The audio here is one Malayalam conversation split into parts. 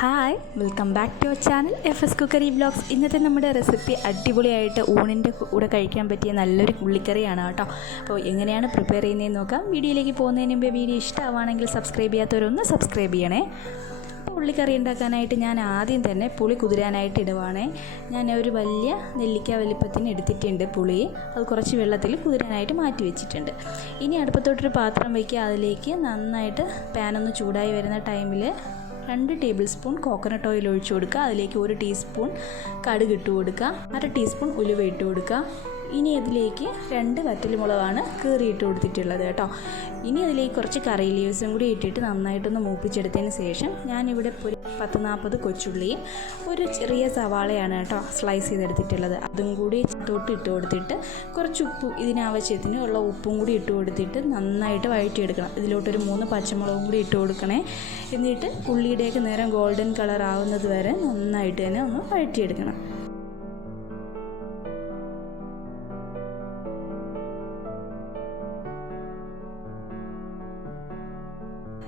Hi, welcome back to our channel fscookeryvlogs. ഇന്നത്തെ നമ്മുടെ റെസിപ്പി അടിപൊളിയായിട്ട് ഊണിൻ്റെ കൂടെ കഴിക്കാൻ പറ്റിയ നല്ലൊരു ഉള്ളിക്കറിയാണ് കേട്ടോ. അപ്പോൾ എങ്ങനെയാണ് പ്രിപ്പയർ ചെയ്യുന്നതെന്ന് നോക്കാം. വീഡിയോയിലേക്ക് പോകുന്നതിന് മുമ്പ് വീഡിയോ ഇഷ്ടമാണെങ്കിൽ സബ്സ്ക്രൈബ് ചെയ്യാത്തവരൊന്ന് സബ്സ്ക്രൈബ് ചെയ്യണേ. അപ്പോൾ ഉള്ളിക്കറി ഉണ്ടാക്കാനായിട്ട് ഞാൻ ആദ്യം തന്നെ പുളി കുതിരാനായിട്ട് ഇടുവാണേ. ഞാൻ ഒരു വലിയ നെല്ലിക്ക വലിപ്പത്തിന് എടുത്തിട്ടുണ്ട് പുളി. അത് കുറച്ച് വെള്ളത്തിൽ കുതിരാനായിട്ട് മാറ്റി വെച്ചിട്ടുണ്ട്. ഇനി അടുപ്പത്തോട്ടൊരു പാത്രം വയ്ക്കുക. അതിലേക്ക് നന്നായിട്ട് പാനൊന്ന് ചൂടായി വരുന്ന ടൈമിൽ 2 ടേബിൾ സ്പൂൺ കോക്കനട്ട് ഓയിൽ ഒഴിച്ചു കൊടുക്കുക. അതിലേക്ക് 1 ടീസ്പൂൺ കടുക് ഇട്ട് കൊടുക്കുക. 1/2 ടീസ്പൂൺ ഉലുവ ഇട്ട് കൊടുക്കുക. ഇനി അതിലേക്ക് 2 വറ്റൽമുളകാണ് കീറിയിട്ട് കൊടുത്തിട്ടുള്ളത് കേട്ടോ. ഇനി അതിലേക്ക് കുറച്ച് കറി ലീവ്സും കൂടി ഇട്ടിട്ട് നന്നായിട്ടൊന്ന് മൂപ്പിച്ചെടുത്തതിന് ശേഷം ഞാനിവിടെ ഒരു 10-40 കൊച്ചുള്ളിയും ഒരു ചെറിയ സവാളയാണ് കേട്ടോ സ്ലൈസ് ചെയ്തെടുത്തിട്ടുള്ളത്. അതും കൂടി ഇട്ട് കൊടുത്തിട്ട് കുറച്ച് ഉപ്പും ഇതിനാവശ്യത്തിന് ഉള്ള ഉപ്പും കൂടി ഇട്ട് കൊടുത്തിട്ട് നന്നായിട്ട് വഴറ്റിയെടുക്കണം. ഇതിലോട്ടൊരു 3 പച്ചമുളകും കൂടി ഇട്ട് കൊടുക്കണേ. എന്നിട്ട് ഉള്ളിയുടെയൊക്കെ നേരം ഗോൾഡൻ കളർ ആവുന്നത് വരെ നന്നായിട്ട് തന്നെ ഒന്ന് വഴറ്റിയെടുക്കണം.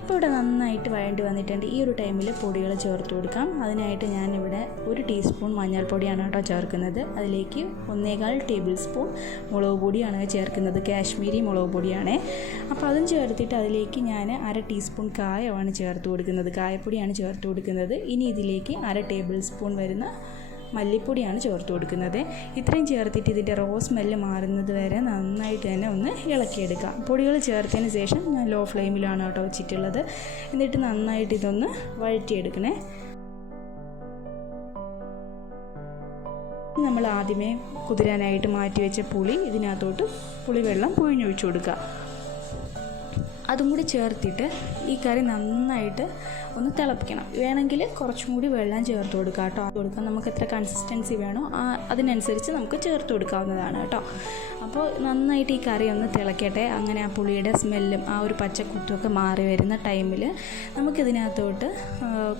ഇപ്പോൾ ഇവിടെ നന്നായിട്ട് വഴണ്ടി വന്നിട്ടുണ്ട്. ഈ ഒരു ടൈമിൽ പൊടികൾ ചേർത്ത് കൊടുക്കാം. അതിനായിട്ട് ഞാനിവിടെ 1 ടീസ്പൂൺ മഞ്ഞൾപ്പൊടിയാണ് കേട്ടോ ചേർക്കുന്നത്. അതിലേക്ക് 1.25 ടേബിൾ സ്പൂൺ മുളക് പൊടിയാണ് ചേർക്കുന്നത്. കാശ്മീരി മുളക് പൊടിയാണ്. അപ്പോൾ അതും ചേർത്തിട്ട് അതിലേക്ക് ഞാൻ 1/2 ടീസ്പൂൺ കായമാണ് ചേർത്ത് കൊടുക്കുന്നത്. കായപ്പൊടിയാണ് ചേർത്ത് കൊടുക്കുന്നത്. ഇനി ഇതിലേക്ക് 1/2 ടേബിൾ സ്പൂൺ വരുന്ന മല്ലിപ്പൊടിയാണ് ചേർത്ത് കൊടുക്കുന്നത്. ഇത്രയും ചേർത്തിട്ട് ഇതിൻ്റെ സ്മെല്ല് മാറുന്നത് വരെ നന്നായിട്ട് തന്നെ ഒന്ന് ഇളക്കിയെടുക്കാം. പൊടികൾ ചേർത്തതിന് ശേഷം ഞാൻ ലോ ഫ്ലെയിമിലാണ് കേട്ടോ വെച്ചിട്ടുള്ളത്. എന്നിട്ട് നന്നായിട്ട് ഇതൊന്ന് വഴറ്റിയെടുക്കണേ. നമ്മൾ ആദ്യമേ കുതിരാനായിട്ട് മാറ്റി വെച്ച പുളി ഇതിനകത്തോട്ട് പുളിവെള്ളം പിഴിഞ്ഞൊഴിച്ചു കൊടുക്കുക. അതും കൂടി ചേർത്തിട്ട് ഈ കറി നന്നായിട്ട് ഒന്ന് തിളപ്പിക്കണം. വേണമെങ്കിൽ കുറച്ചും കൂടി വെള്ളം ചേർത്ത് കൊടുക്കുക കേട്ടോ. കൊടുക്കാൻ നമുക്ക് എത്ര കൺസിസ്റ്റൻസി വേണോ അതിനനുസരിച്ച് നമുക്ക് ചേർത്ത് കൊടുക്കാവുന്നതാണ് കേട്ടോ. അപ്പോൾ നന്നായിട്ട് ഈ കറി ഒന്ന് തിളക്കട്ടെ. അങ്ങനെ ആ പുളിയുടെ സ്മെല്ലും ആ ഒരു പച്ചക്കുത്തുമൊക്കെ മാറി വരുന്ന ടൈമിൽ നമുക്കിതിനകത്തോട്ട്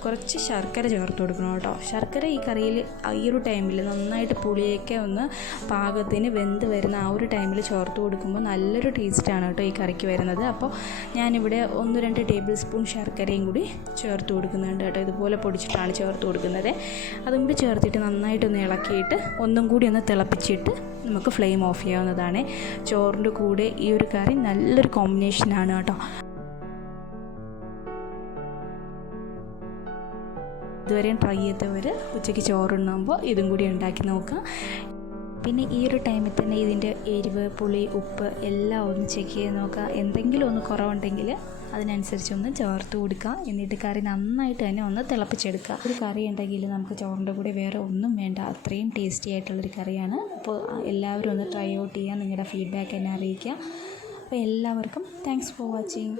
കുറച്ച് ശർക്കര ചേർത്ത് കൊടുക്കണം കേട്ടോ. ശർക്കര ഈ കറിയിൽ ഈ ഒരു ടൈമിൽ നന്നായിട്ട് പുളിയൊക്കെ ഒന്ന് പാകത്തിന് വെന്ത് വരുന്ന ആ ഒരു ടൈമിൽ ചേർത്ത് കൊടുക്കുമ്പോൾ നല്ലൊരു ടേസ്റ്റാണ് കേട്ടോ ഈ കറിക്ക് വരുന്നത്. അപ്പോൾ ഞാനിവിടെ 1-2 ടേബിൾ സ്പൂൺ ശർക്കരയും കൂടി ചേർത്ത് കൊടുക്കുന്നുണ്ട് കേട്ടോ. ഇതുപോലെ പൊടിച്ചിട്ടാണ് ചേർത്ത് കൊടുക്കുന്നത്. അതും കൂടി ചേർത്തിട്ട് നന്നായിട്ടൊന്ന് ഇളക്കിയിട്ട് ഒന്നും കൂടി ഒന്ന് തിളപ്പിച്ചിട്ട് നമുക്ക് ഫ്ലെയിം ഓഫ് ചെയ്യാവുന്നതാണ്. ചോറിൻ്റെ കൂടെ ഈ ഒരു കറി നല്ലൊരു കോമ്പിനേഷനാണ് കേട്ടോ. ഇതുവരെയും ട്രൈ ചെയ്തവർ ഉച്ചയ്ക്ക് ചോറുണ്ണുമ്പോൾ ഇതും കൂടി ഉണ്ടാക്കി നോക്കുക. പിന്നെ ഈ ഒരു ടൈമിൽ തന്നെ ഇതിൻ്റെ എരിവ്, പുളി, ഉപ്പ് എല്ലാം ഒന്ന് ചെക്ക് ചെയ്ത് നോക്കുക. എന്തെങ്കിലും ഒന്ന് കുറവുണ്ടെങ്കിൽ അതിനനുസരിച്ചൊന്ന് ചേർത്ത് കൊടുക്കുക. എന്നിട്ട് കറി നന്നായിട്ട് തന്നെ ഒന്ന് തിളപ്പിച്ചെടുക്കുക. ഒരു കറി ഉണ്ടെങ്കിൽ നമുക്ക് ചോറിൻ്റെ കൂടെ വേറെ ഒന്നും വേണ്ട. അത്രയും ടേസ്റ്റി ആയിട്ടുള്ളൊരു കറിയാണ്. അപ്പോൾ എല്ലാവരും ഒന്ന് ട്രൈ ഔട്ട് ചെയ്യുക. നിങ്ങളുടെ ഫീഡ്ബാക്ക് എന്നെ അറിയിക്കുക. അപ്പോൾ എല്ലാവർക്കും താങ്ക്സ് ഫോർ വാച്ചിങ്.